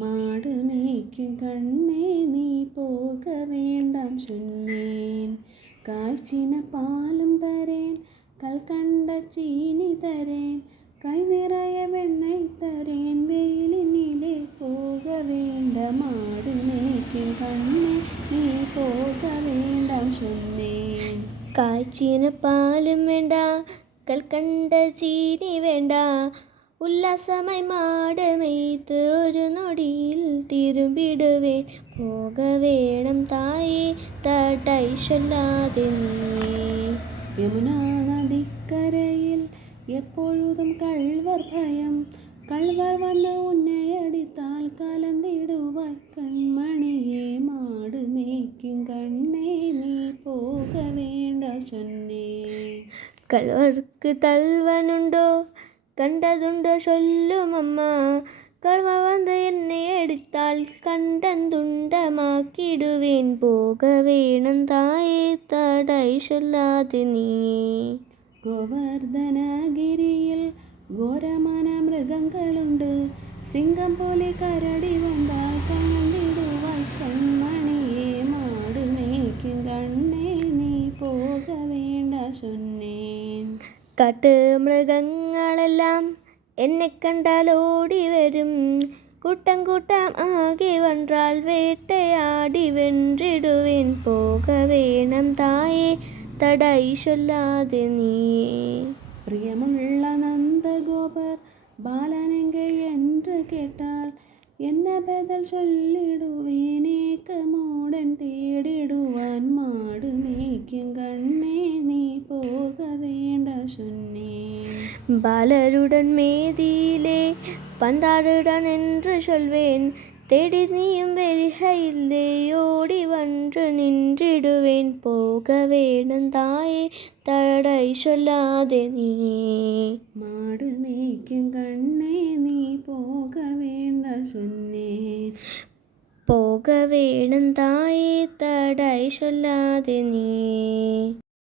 மாடு மேய்க்கும் கண்ணே நீ போக வேண்டாம் சொன்னேன். காய்ச்சின பாலும் தரேன், கல்கண்ட சீனி தரேன், கை நிறைய வெண்ணெய் தரேன், வெயிலினிலே போக வேண்டாம். மாடு மேய்க்கும் கண்ணே நீ போக வேண்டாம் சொன்னேன். காய்ச்சின பாலும் வேண்டா, கல்கண்ட சீனி வேண்டா, உல்லாசமாய் மாடு மேய்த்து ஒரு நொடியில் திரும்பிடுவேன். போக வேணும் தாயே, தடை சொல்லாதே நீயே. யமுனா நதிக்கரையில் எப்பொழுதும் கள்வர் பயம். கள்வர் வந்து உன்னை அடித்தால் கலந்திடுவாய் கண்மணியே. மாடு மேய்க்கும் கண்ணே நீ போக வேண்டாம் சொன்னேன். கள்வர்க்கு தல்வனுண்டோ, கண்டதுண்டோ சொல்லும் அம்மா. கள்வர் வந்து என்னை அடித்தால் கண்டந்துண்டமாக்கிடுவேன். போக வேணும் தாயே, தடை சொல்லாது நீயே. கோவர்தனகிரியில் கோரமான மிருகங்களுண்டு. சிங்கம் புலி கரடி வந்தால் கலந்திடுவாய் கண்மணியே. மாடு மேய்க்கும் கண்ணே நீ போக வேண்டாம் சொன்னேன். காட்டு மிருகங்களெல்லாம் என்னை கண்டால் ஓடி வரும். கூட்டம் ஆகி வென்றால் வேட்டையாடி வென்றிடுவேன். போக வேணும் தாயே, தடை சொல்லாது நீயே. பிரியமுள்ள நந்த கோபர் பாலனெங்கே என்று கேட்டால் என்ன பதில் சொல்லிடுவேன். ஏக்கமுடன் தேடிடுவான். மாடு மேய்க்கும் கண்ணே நீ போக வேண்டாம் சொன்னேன். பாலருடன் மேதியிலே பந்தாடுடன் என்று சொல்வேன். தேடி நீயும் வெறிகையிலே ஓடி வந்து நின்றிடுவேன். போக வேணும் தாயே, தடை சொல்லாதே நீயே. மாடு மேய்க்கும் கண்ணே நீ போக வேண்டாம் சொன்னேன். போக வேணும் தாயே, தடை சொல்லாதே நீயே.